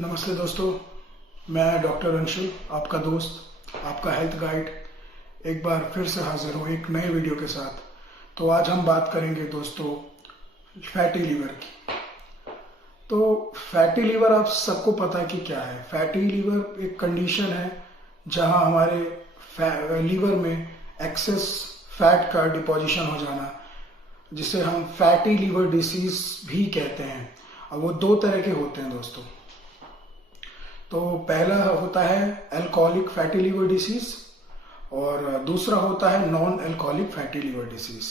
नमस्ते दोस्तों, मैं डॉक्टर अंशुल, आपका दोस्त, आपका हेल्थ गाइड एक बार फिर से हाजिर हूँ एक नए वीडियो के साथ। तो आज हम बात करेंगे दोस्तों फैटी लीवर की। तो फैटी लीवर आप सबको पता है कि क्या है। फैटी लीवर एक कंडीशन है जहाँ हमारे लीवर में एक्सेस फैट का डिपोजिशन हो जाना, जिसे हम फैटी लीवर डिसीज भी कहते हैं। और वो दो तरह के होते हैं दोस्तों। तो पहला होता है अल्कोहलिक फैटी लीवर डिसीज और दूसरा होता है non alcoholic fatty liver disease.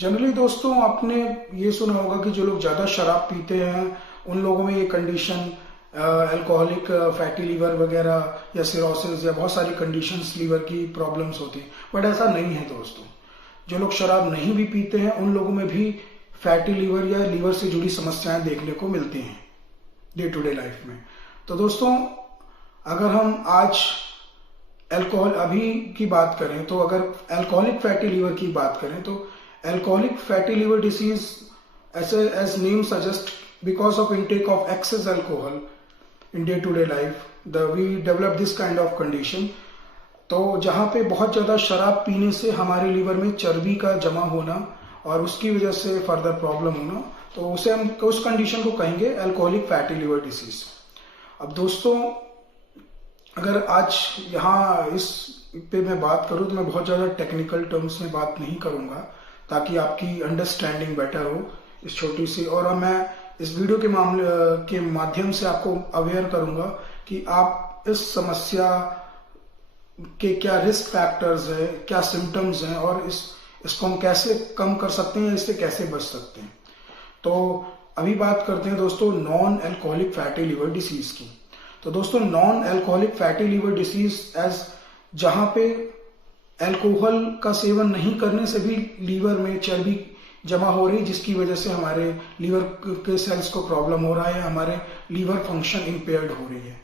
Generally दोस्तों आपने ये सुना होगा कि जो लोग ज़्यादा शराब पीते हैं उन लोगों में ये कंडीशन अल्कोहलिक फैटी लीवर वगैरह या सिरोसिस या बहुत सारी कंडीशंस लीवर की प्रॉब्लम्स होती हैं, बट ऐसा नहीं है दोस्तों। जो लोग शराब नहीं भी पीते हैं उन लोगों में भी फैटी लीवर या लीवर से जुड़ी समस्याएं देखने को मिलती हैं डे टू डे लाइफ में। तो दोस्तों अगर हम आज अल्कोहल अभी की बात करें तो अगर अल्कोहलिक फैटी लीवर की बात करें तो alcoholic fatty liver disease as name suggest because of intake of excess alcohol in day to day life we develop this kind of condition. तो जहाँ पे बहुत ज़्यादा शराब पीने से हमारे लीवर में चर्बी का जमा होना और उसकी वजह से फर्दर प्रॉब्लम होना, तो उसे हम उस कंडीशन को कहेंगे अल्कोहलिक फैटी लीवर डिसीज। अब दोस्तों अगर आज यहाँ इस पे मैं बात करूँ तो मैं बहुत ज़्यादा टेक्निकल टर्म्स में बात नहीं करूँगा ताकि आपकी अंडरस्टैंडिंग बेटर हो इस छोटी सी, और मैं इस वीडियो के माध्यम से आपको अवेयर करूँगा कि आप इस समस्या के क्या रिस्क फैक्टर्स है, क्या सिम्टम्स हैं और इसको हम कैसे कम कर सकते हैं, इससे कैसे बच सकते हैं। तो अभी बात करते हैं दोस्तों non alcoholic fatty liver disease की। तो दोस्तों non alcoholic fatty liver disease as जहां पे अल्कोहल का सेवन नहीं करने से भी लीवर में चर्बी जमा हो रही, जिसकी वजह से हमारे लीवर के सेल्स को प्रॉब्लम हो रहा है, हमारे लीवर फंक्शन इम्पेयर्ड हो रही है।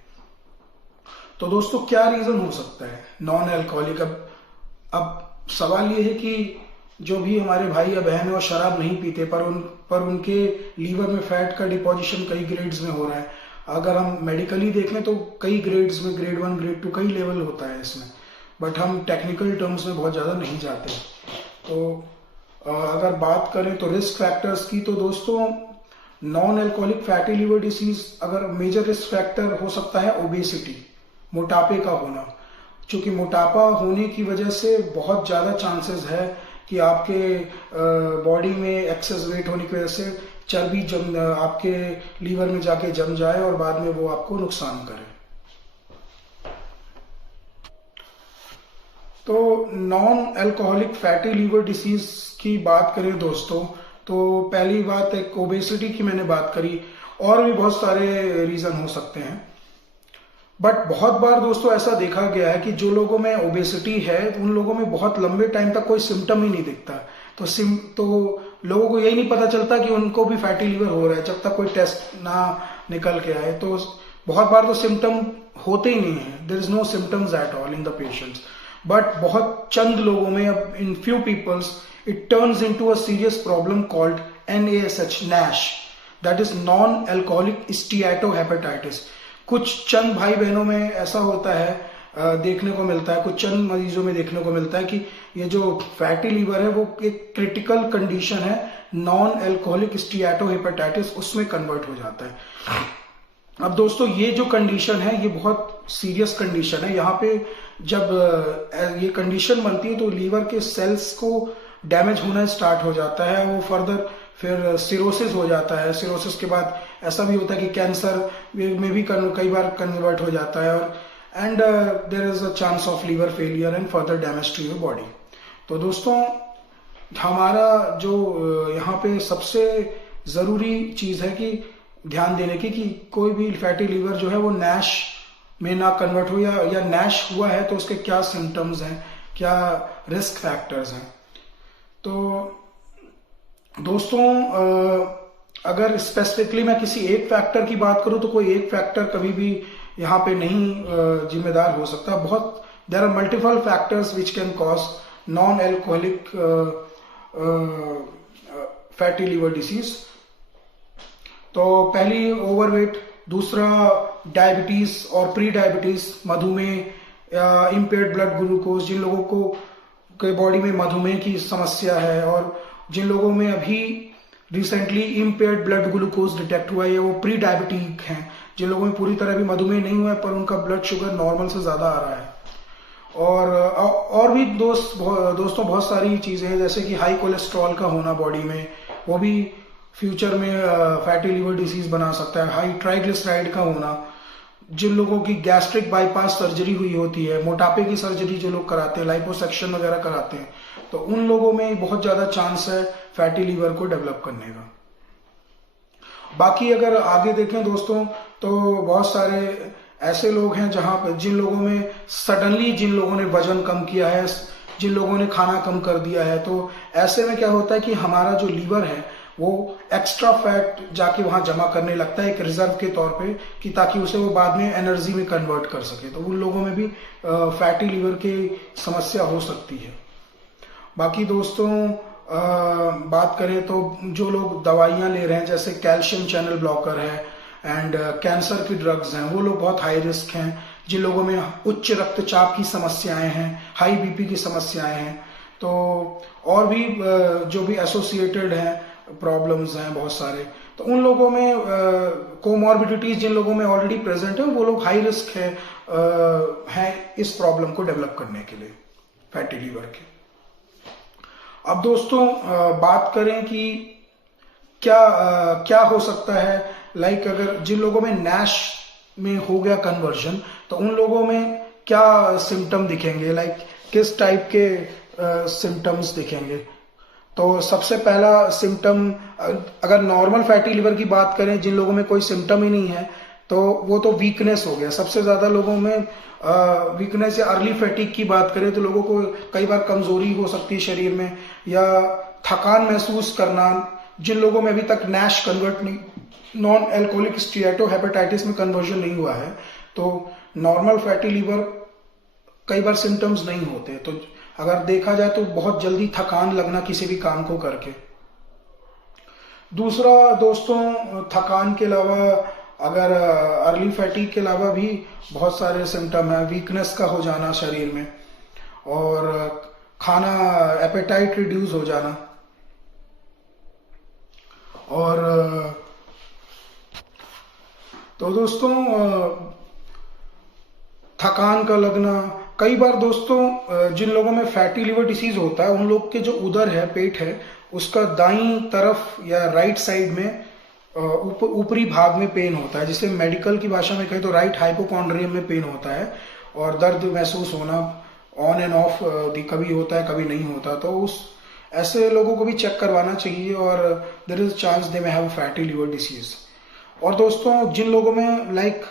तो दोस्तों क्या रीजन हो सकता है नॉन अल्कोहलिक। अब सवाल ये है कि जो भी हमारे भाई या बहन और शराब नहीं पीते पर उनके लीवर में फैट का डिपोजिशन कई ग्रेड्स में हो रहा है। अगर हम मेडिकली देखें तो कई ग्रेड्स में, ग्रेड 1 ग्रेड 2 कई लेवल होता है इसमें, बट हम टेक्निकल टर्म्स में बहुत ज़्यादा नहीं जाते। तो अगर बात करें तो रिस्क फैक्टर्स की, तो दोस्तों non alcoholic fatty liver disease अगर मेजर रिस्क फैक्टर हो सकता है ओबेसिटी, मोटापे का होना। क्योंकि मोटापा होने की वजह से बहुत ज़्यादा चांसेस है कि आपके बॉडी में एक्सेस वेट होने की वजह से चर्बी आपके लीवर में जाके जम जाए और बाद में वो आपको नुकसान करे। तो non alcoholic fatty liver disease की बात करें दोस्तों, तो पहली बात एक ओबेसिटी की मैंने बात करी, और भी बहुत सारे रीजन हो सकते हैं। बट बहुत बार दोस्तों ऐसा देखा गया है कि जो लोगों में ओबेसिटी है उन लोगों में बहुत लंबे टाइम तक कोई सिम्टम ही नहीं दिखता। तो लोगों को यही नहीं पता चलता कि उनको भी फैटी लीवर हो रहा है जब तक कोई टेस्ट ना निकल के आए। तो बहुत बार तो सिम्टम होते ही नहीं है, there is no symptoms at all in the patients. But बहुत चंद लोगों में, अब in few peoples it turns into a serious problem called NASH, NASH, that is non alcoholic steatohepatitis. कुछ चंद भाई बहनों में ऐसा होता है, देखने को मिलता है, कुछ चंद मरीजों में देखने को मिलता है कि ये जो फैटी लीवर है वो एक क्रिटिकल कंडीशन है, नॉन अल्कोहलिक स्टीएटोहेपेटाइटिस, उसमें कन्वर्ट हो जाता है। अब दोस्तों ये जो कंडीशन है ये बहुत सीरियस कंडीशन है। यहाँ पे जब ये कंडीशन बनती है तो लीवर के सेल्स को डैमेज होना स्टार्ट हो जाता है, वो फर्दर फिर सिरोसिस हो जाता है। सिरोसिस के बाद ऐसा भी होता है कि कैंसर में भी कई बार कन्वर्ट हो जाता है, और and there is a chance of liver failure and further damage to your body. तो दोस्तों हमारा जो यहाँ पे सबसे ज़रूरी चीज़ है कि ध्यान देने की कि कोई भी फैटी लीवर जो है वो नैश में ना कन्वर्ट हो, या नैश हुआ है तो उसके क्या सिम्टम्स हैं, क्या रिस्क फैक्टर्स हैं। तो दोस्तों अगर स्पेसिफिकली मैं किसी एक फैक्टर की बात करूं तो कोई एक फैक्टर कभी भी यहाँ पे नहीं जिम्मेदार हो सकता। बहुत there are multiple factors which can cause non alcoholic fatty liver disease. तो पहली ओवरवेट, दूसरा डायबिटीज और प्री डायबिटीज, मधुमेह, इम्पेयर्ड ब्लड ग्लूकोज, जिन लोगों को के बॉडी में मधुमेह की समस्या है और जिन लोगों में अभी recently impaired blood glucose detect हुआ है वो प्री डायबिटिक हैं। जिन लोगों में पूरी तरह भी मधुमेह नहीं हुआ है पर उनका ब्लड शुगर नॉर्मल से ज़्यादा आ रहा है। और भी दोस्तों बहुत सारी चीज़ें हैं, जैसे कि हाई कोलेस्ट्रॉल का होना बॉडी में, वो भी फ्यूचर में फैटी लिवर डिसीज बना सकता है। हाई ट्राइग्लिसराइड का होना, जिन लोगों की गैस्ट्रिक बाईपास सर्जरी हुई होती है, मोटापे की सर्जरी जो लोग कराते हैं, लाइपोसक्शन वगैरह कराते हैं, तो उन लोगों में बहुत ज़्यादा चांस है फैटी लिवर को डेवलप करने का। बाकी अगर आगे देखें दोस्तों तो बहुत सारे ऐसे लोग हैं जहां पर जिन लोगों में सडनली, जिन लोगों ने वजन कम किया है, जिन लोगों ने खाना कम कर दिया है, तो ऐसे में क्या होता है कि हमारा जो लीवर है वो एक्स्ट्रा फैट जाके वहां जमा करने लगता है एक रिजर्व के तौर पे, कि ताकि उसे वो बाद में एनर्जी में कन्वर्ट कर सके। तो उन लोगों में भी फैटी लीवर की समस्या हो सकती है। बाकी दोस्तों बात करें तो जो लोग दवाइयां ले रहे हैं, जैसे कैल्शियम चैनल ब्लॉकर है एंड कैंसर की ड्रग्स हैं, वो लोग बहुत हाई रिस्क हैं। जिन लोगों में उच्च रक्तचाप की समस्याएं हैं, हाई बीपी की समस्याएं हैं, तो और भी जो भी एसोसिएटेड हैं प्रॉब्लम्स हैं बहुत सारे, तो उन लोगों में कोमॉर्बिडिटीज जिन लोगों में ऑलरेडी प्रेजेंट है वो लोग हाई रिस्क है इस प्रॉब्लम को डेवलप करने के लिए, फैटी लीवर के। अब दोस्तों बात करें कि क्या हो सकता है, लाइक अगर जिन लोगों में नैश में हो गया कन्वर्जन, तो उन लोगों में क्या सिम्टम दिखेंगे, लाइक किस टाइप के सिम्टम्स दिखेंगे। तो सबसे पहला सिम्टम, अगर नॉर्मल फैटी लिवर की बात करें, जिन लोगों में कोई सिम्टम ही नहीं है, तो वो तो वीकनेस हो गया। सबसे ज्यादा लोगों में वीकनेस या अर्ली फैटिक की बात करें तो लोगों को कई बार कमजोरी हो सकती है शरीर में, या थकान महसूस करना। जिन लोगों में अभी तक नैश कन्वर्ट नहीं, नॉन एल्कोहलिक स्टीएटोहेपेटाइटिस में कन्वर्जन नहीं हुआ है, तो नॉर्मल फैटी लीवर कई बार सिम्टम्स नहीं होते। तो अगर देखा जाए तो बहुत जल्दी थकान लगना किसी भी काम को करके। दूसरा दोस्तों, थकान के अलावा अगर अर्ली फैटिक के अलावा भी बहुत सारे सिम्टम है, वीकनेस का हो जाना शरीर में, और खाना एपेटाइट रिड्यूस हो जाना, और तो दोस्तों थकान का लगना। कई बार दोस्तों जिन लोगों में फैटी लिवर डिसीज होता है, उन लोग के जो उदर है, पेट है, उसका दाईं तरफ या राइट साइड में ऊपरी भाग में पेन होता है, जिसे मेडिकल की भाषा में कहें तो राइट हाइपोकॉन्ड्रियम में पेन होता है, और दर्द महसूस होना ऑन एंड ऑफ कभी होता है कभी नहीं होता। तो उस ऐसे लोगों को भी चेक करवाना चाहिए, और there is chance they may have fatty liver disease. और दोस्तों जिन लोगों में लाइक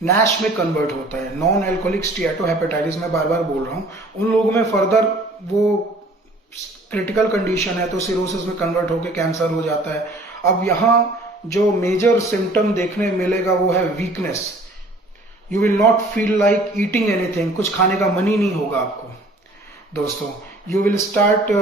नैश में कन्वर्ट होता है, नॉन एल्कोहलिक स्टीएटोहेपेटाइटिस, मैं बार बार बोल रहा हूँ, उन लोगों में फर्दर वो क्रिटिकल कंडीशन है तो सिरोसिस में कन्वर्ट होकर कैंसर हो जाता है। अब यहाँ जो मेजर सिम्टम देखने मिलेगा वो है weakness. You will not feel like eating anything, कुछ खाने का मन ही नहीं होगा आपको दोस्तों। You will start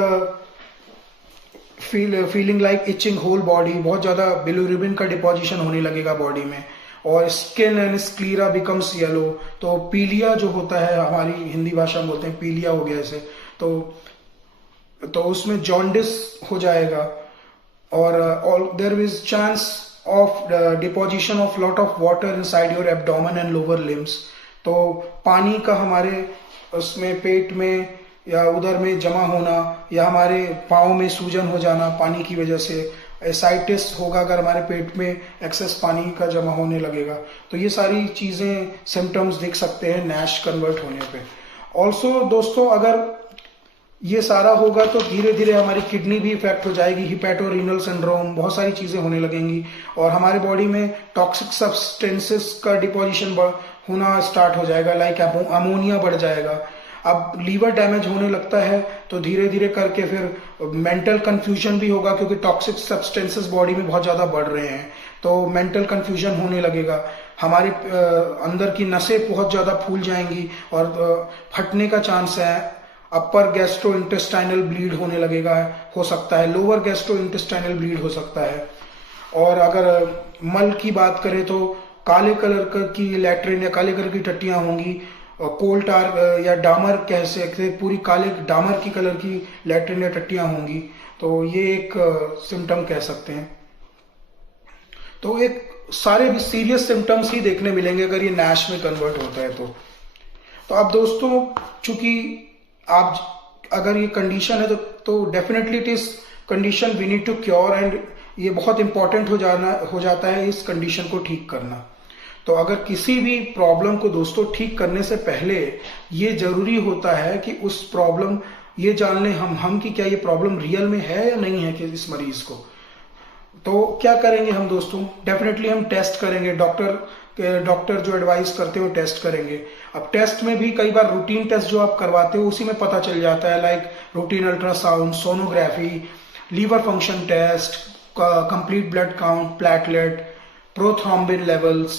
feeling like itching whole body, बहुत ज्यादा बिलिरुबिन का डिपोजिशन होने लगेगा बॉडी में, और skin and sclera becomes yellow. तो पीलिया जो होता है, हमारी हिंदी भाषा में बोलते हैं पीलिया हो गया इसे, तो उसमें जॉन्डिस हो जाएगा, और there is chance of deposition of lot of water inside your abdomen and lower limbs. तो पानी का हमारे उसमें पेट में या उधर में जमा होना, या हमारे पाँव में सूजन हो जाना पानी की वजह से, एसाइटिस होगा अगर हमारे पेट में एक्सेस पानी का जमा होने लगेगा। तो ये सारी चीजें सिम्टम्स दिख सकते हैं नैश कन्वर्ट होने पे। ऑल्सो दोस्तों अगर ये सारा होगा तो धीरे धीरे हमारी किडनी भी इफेक्ट हो जाएगी, हिपैटोरीनल सिंड्रोम, बहुत सारी चीजें होने लगेंगी, और हमारे बॉडी में टॉक्सिक सब्सटेंसेस का डिपोजिशन होना स्टार्ट हो जाएगा, लाइक अमोनिया बढ़ जाएगा। अब लीवर डैमेज होने लगता है तो धीरे धीरे करके फिर मेंटल कंफ्यूजन भी होगा, क्योंकि टॉक्सिक सब्सटेंसेस बॉडी में बहुत ज्यादा बढ़ रहे हैं, तो मेंटल कंफ्यूजन होने लगेगा। हमारे अंदर की नसें बहुत ज्यादा फूल जाएंगी और फटने का चांस है। अपर गैस्ट्रो इंटेस्टाइनल ब्लीड होने लगेगा, हो सकता है लोअर गैस्ट्रो इंटेस्टाइनल ब्लीड हो सकता है। और अगर मल की बात करें तो काले कलर की लैट्रिन या काले कलर की टट्टियां होंगी, कोल टार या डामर कह सकते, पूरी काले डामर की कलर की लैट्रिन या टट्टियां होंगी, तो ये एक सिम्टम कह सकते हैं। तो एक सारे भी सीरियस सिम्टम्स ही देखने मिलेंगे अगर ये नैश में कन्वर्ट होता है तो अब दोस्तों, चूंकि आप अगर ये कंडीशन है तो definitely it is condition we need to cure, and ये बहुत इंपॉर्टेंट हो जाता है इस कंडीशन को ठीक करना। तो अगर किसी भी प्रॉब्लम को दोस्तों ठीक करने से पहले ये जरूरी होता है कि उस प्रॉब्लम ये जान लें हम कि क्या ये प्रॉब्लम रियल में है या नहीं है कि इस मरीज को। तो क्या करेंगे हम दोस्तों, डेफिनेटली हम टेस्ट करेंगे, डॉक्टर जो एडवाइस करते हो टेस्ट करेंगे। अब टेस्ट में भी कई बार रूटीन टेस्ट जो आप करवाते हो उसी में पता चल जाता है, like routine ultrasound, sonography, liver function test, complete blood count, platelet, prothrombin levels,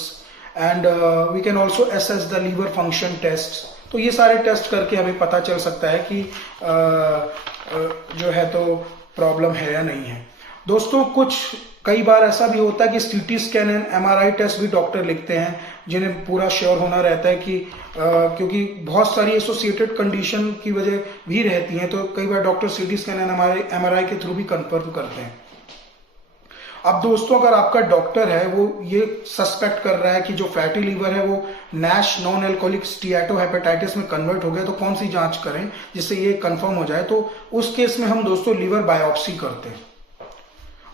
and we can also assess the liver function test. तो ये सारे टेस्ट करके हमें पता चल सकता है कि जो है तो प्रॉब्लम है या नहीं है। दोस्तों कई बार ऐसा भी होता है कि CT scan and MRI test भी डॉक्टर लिखते हैं, जिन्हें पूरा श्योर होना रहता है कि क्योंकि बहुत सारी एसोसिएटेड कंडीशन की वजह भी रहती हैं, तो कई बार doctor CT scan and MRI के थ्रू भी कंफर्म करते हैं। अब दोस्तों, अगर आपका डॉक्टर है वो ये सस्पेक्ट कर रहा है कि जो फैटी लीवर है वो नैश नॉन एल्कोहलिक स्टीएटोहेपेटाइटिस में कन्वर्ट हो गया, तो कौन सी जांच करें जिससे ये कंफर्म हो जाए। तो उस केस में हम दोस्तों लीवर बायोप्सी करते हैं।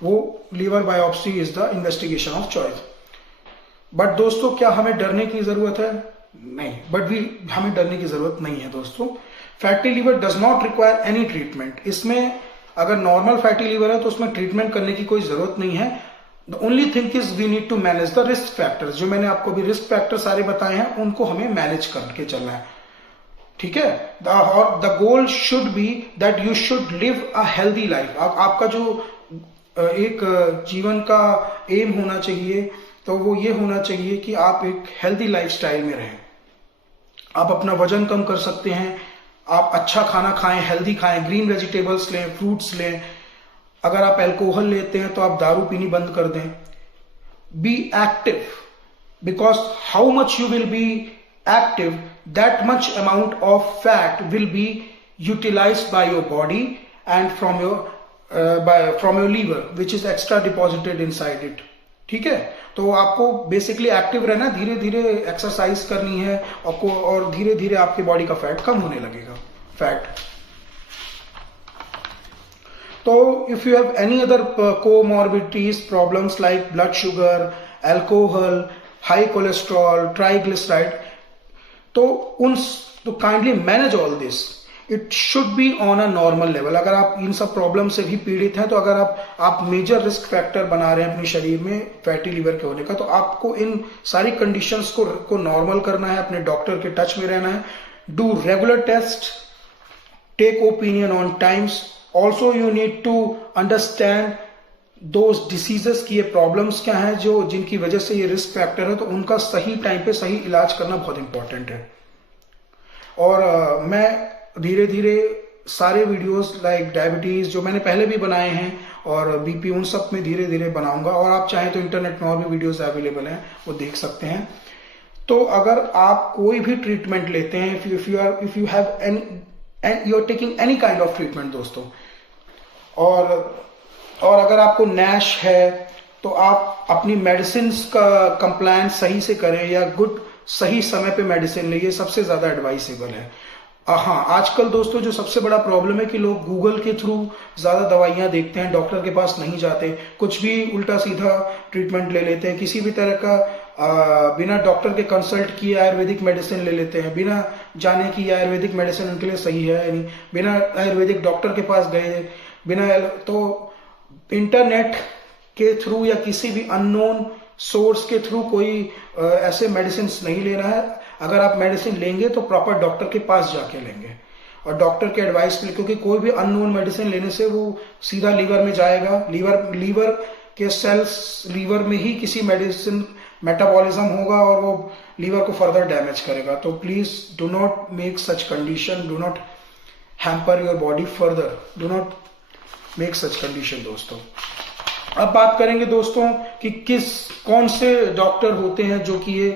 वो liver biopsy is the investigation of choice. But दोस्तों, क्या हमें डरने की जरूरत है? नहीं, हमें डरने की जरूरत नहीं है दोस्तों। Fatty liver does not require any treatment. इसमें अगर नॉर्मल फैटी लीवर है तो उसमें ट्रीटमेंट करने की कोई जरूरत नहीं है। The only thing is we need to manage the risk factors. जो मैंने आपको भी रिस्क फैक्टर सारे बताए हैं उनको हमें मैनेज करके चलना है, ठीक है। और the goal should be that you should live a healthy life. आपका जो एक जीवन का एम होना चाहिए तो वो ये होना चाहिए कि आप एक हेल्दी लाइफस्टाइल में रहें। आप अपना वजन कम कर सकते हैं, आप अच्छा खाना खाएं, हेल्दी खाएं, ग्रीन वेजिटेबल्स लें, फ्रूट्स लें। अगर आप अल्कोहल लेते हैं तो आप दारू पीनी बंद कर दें। Be active, because how much you will be active, that much amount of fat will be utilized by your body and from your liver which is extra deposited inside it, ठीक है। तो आपको बेसिकली एक्टिव रहना, धीरे धीरे exercise करनी है आपको, और धीरे धीरे आपकी बॉडी का फैट कम होने लगेगा, फैट। तो if you have any other comorbidities problems like blood sugar, alcohol, high cholesterol, triglyceride, तो kindly manage all this. It should be on a normal level. अगर आप इन सब प्रॉब्लम से भी पीड़ित हैं, तो अगर आप मेजर रिस्क फैक्टर बना रहे हैं अपने शरीर में फैटी लीवर के होने का, तो आपको इन सारी कंडीशंस को नॉर्मल करना है, अपने डॉक्टर के टच में रहना है, do regular test, take opinion on times. Also you need to understand those diseases की ये प्रॉब्लम्स क्या हैं जिनकी वजह से ये रिस्क फैक्टर है, तो उनका सही टाइम पे सही इलाज करना बहुत इंपॉर्टेंट है। और मैं धीरे धीरे सारे वीडियोस लाइक डायबिटीज जो मैंने पहले भी बनाए हैं और बीपी, उन सब में धीरे धीरे बनाऊंगा। और आप चाहें तो इंटरनेट में और भी वीडियोस अवेलेबल हैं, वो देख सकते हैं। तो अगर आप कोई भी ट्रीटमेंट लेते हैं, if you have any, you are taking any kind of treatment दोस्तों, और अगर आपको नैश है तो आप अपनी मेडिसिन का कंप्लायंस सही से करें, या सही समय पे मेडिसिन लें, ये सबसे ज्यादा एडवाइसेबल है। हाँ, आजकल दोस्तों जो सबसे बड़ा प्रॉब्लम है कि लोग गूगल के थ्रू ज्यादा दवाइयां देखते हैं, डॉक्टर के पास नहीं जाते, कुछ भी उल्टा सीधा ट्रीटमेंट ले लेते हैं, किसी भी तरह का बिना डॉक्टर के कंसल्ट किए आयुर्वेदिक मेडिसिन ले लेते हैं, बिना जाने की आयुर्वेदिक मेडिसिन उनके लिए सही है या नहीं, बिना आयुर्वेदिक डॉक्टर के पास गए, तो इंटरनेट के थ्रू या किसी भी अननोन सोर्स के थ्रू कोई ऐसे मेडिसिन नहीं लेना है। अगर आप मेडिसिन लेंगे तो प्रॉपर डॉक्टर के पास जाके लेंगे, और डॉक्टर के एडवाइस पे, क्योंकि कोई भी अननोन मेडिसिन लेने से वो सीधा लीवर में जाएगा, लीवर के सेल्स, लीवर में ही किसी मेडिसिन मेटाबॉलिज्म होगा और वो लीवर को फर्दर डैमेज करेगा। तो please do not make such condition, do not hamper your body further, do not make such condition दोस्तों। अब बात करेंगे दोस्तों कि कौन से डॉक्टर होते हैं जो कि ये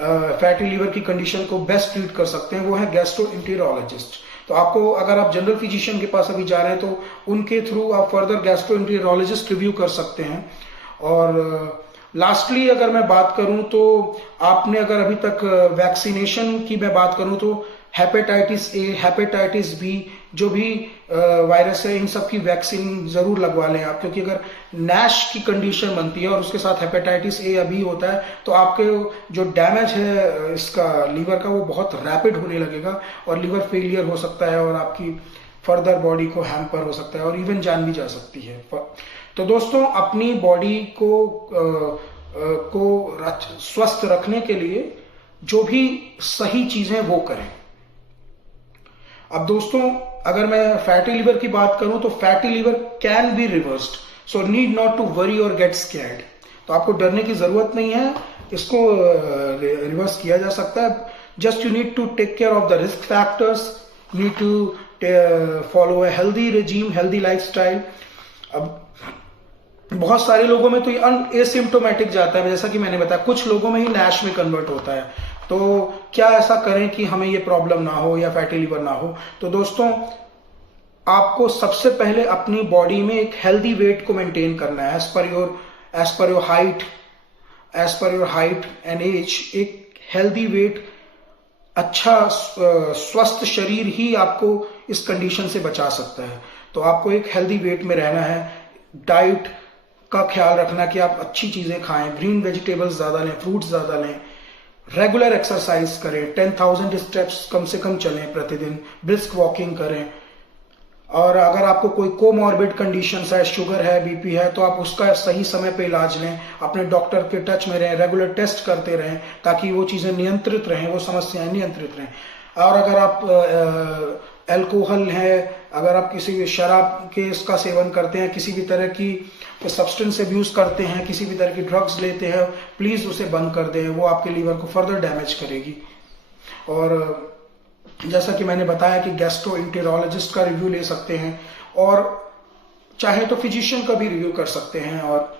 फैटी लीवर की कंडीशन को बेस्ट ट्रीट कर सकते हैं। वो है गैस्ट्रोएंटेरोलॉजिस्ट। तो आपको, अगर आप जनरल फिजिशियन के पास अभी जा रहे हैं तो उनके थ्रू आप फर्दर गैस्ट्रोएंटेरोलॉजिस्ट रिव्यू कर सकते हैं। और लास्टली अगर मैं बात करूं तो आपने अगर अभी तक वैक्सीनेशन की मैं बात करूं तो हेपेटाइटिस ए, हेपेटाइटिस बी, जो भी वायरस है, इन सब की वैक्सीन जरूर लगवा लें आप, क्योंकि अगर नैश की कंडीशन बनती है और उसके साथ हेपेटाइटिस ए अभी होता है तो आपके जो डैमेज है इसका लीवर का वो बहुत रैपिड होने लगेगा और लीवर फेलियर हो सकता है और आपकी फर्दर बॉडी को हैम्पर हो सकता है और इवन जान भी जा सकती है। तो दोस्तों, अपनी बॉडी को स्वस्थ रखने के लिए जो भी सही चीजें वो करें। अब दोस्तों, अगर मैं फैटी लीवर की बात करूं तो fatty liver can be reversed, so need not to worry और गेट स्कैर्ड। तो आपको डरने की जरूरत नहीं है, इसको रिवर्स किया जा सकता है। Just you need to take care of the risk factors, need to follow a healthy regime, healthy lifestyle. अब बहुत सारे लोगों में तो ये एसिम्प्टोमेटिक जाता है, जैसा कि मैंने बताया, कुछ लोगों में ही नैश में कन्वर्ट होता है। तो क्या ऐसा करें कि हमें ये प्रॉब्लम ना हो या फैटी लीवर ना हो? तो दोस्तों, आपको सबसे पहले अपनी बॉडी में एक हेल्दी वेट को मेंटेन करना है as per your height and age. एक हेल्दी वेट, अच्छा स्वस्थ शरीर ही आपको इस कंडीशन से बचा सकता है। तो आपको एक हेल्दी वेट में रहना है। डाइट का ख्याल रखना कि आप अच्छी चीजें खाएं, ग्रीन वेजिटेबल्स ज्यादा लें, फ्रूट्स ज्यादा लें, रेगुलर एक्सरसाइज करें, 10,000 स्टेप्स कम से कम चलें प्रतिदिन, ब्रिस्क वॉकिंग करें। और अगर आपको कोई कोमॉर्बिड कंडीशंस है, शुगर है, बीपी है, तो आप उसका सही समय पे इलाज लें, अपने डॉक्टर के टच में रहें, रेगुलर टेस्ट करते रहें ताकि वो चीजें नियंत्रित रहें, वो समस्याएं नियंत्रित रहें। और अगर आप अल्कोहल है, अगर आप किसी भी शराब के इसका सेवन करते हैं, किसी भी तरह की सब्सटेंस अब्यूज करते हैं, किसी भी तरह की ड्रग्स लेते हैं, प्लीज उसे बंद कर दें, वो आपके लीवर को फर्दर डैमेज करेगी। और जैसा कि मैंने बताया कि गैस्ट्रोएंटेरोलॉजिस्ट का रिव्यू ले सकते हैं और चाहे तो फिजिशियन का भी रिव्यू कर सकते हैं। और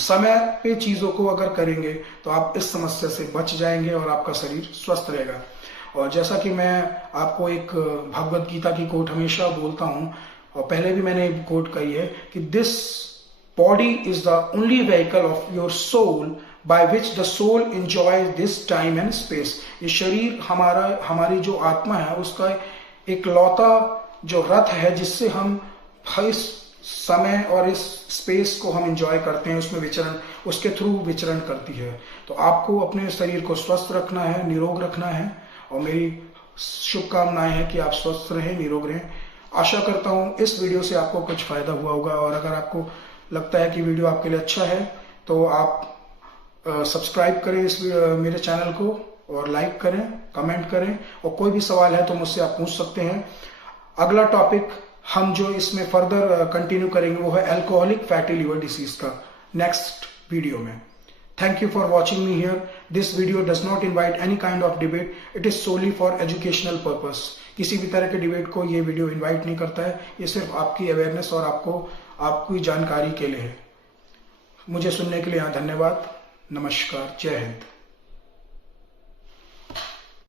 समय पे चीजों को अगर करेंगे तो आप इस समस्या से बच जाएंगे और आपका शरीर स्वस्थ रहेगा। और जैसा कि मैं आपको एक भगवत गीता की कोट हमेशा बोलता हूं, और पहले भी मैंने एक कोट कही है कि this body is the only vehicle of your soul by which the soul enjoy this time and space. ये शरीर हमारी जो आत्मा है उसका एक लौता जो रथ है जिससे हम इस समय और इस स्पेस को हम एंजॉय करते हैं, उसमें विचरण, उसके थ्रू विचरण करती है। तो आपको अपने शरीर को स्वस्थ रखना है, निरोग रखना है, और मेरी शुभकामनाएं हैं कि आप स्वस्थ रहें, निरोग रहें। आशा करता हूं इस वीडियो से आपको कुछ फायदा हुआ होगा। और अगर आपको लगता है कि वीडियो आपके लिए अच्छा है तो आप सब्सक्राइब करें इस मेरे चैनल को, और लाइक करें, कमेंट करें, और कोई भी सवाल है तो मुझसे आप पूछ सकते हैं। अगला टॉपिक हम जो इसमें फर्दर कंटिन्यू करेंगे वो है अल्कोहलिक फैटी लीवर डिसीज का, नेक्स्ट वीडियो में। Thank you for watching me here. This video does not invite any kind of debate. It is solely for educational purpose. किसी भी तरह के डिबेट को ये वीडियो इनवाइट नहीं करता है, ये सिर्फ आपकी अवेयरनेस और आपकी जानकारी के लिए है। मुझे सुनने के लिए यहाँ धन्यवाद। नमस्कार, जय हिंद।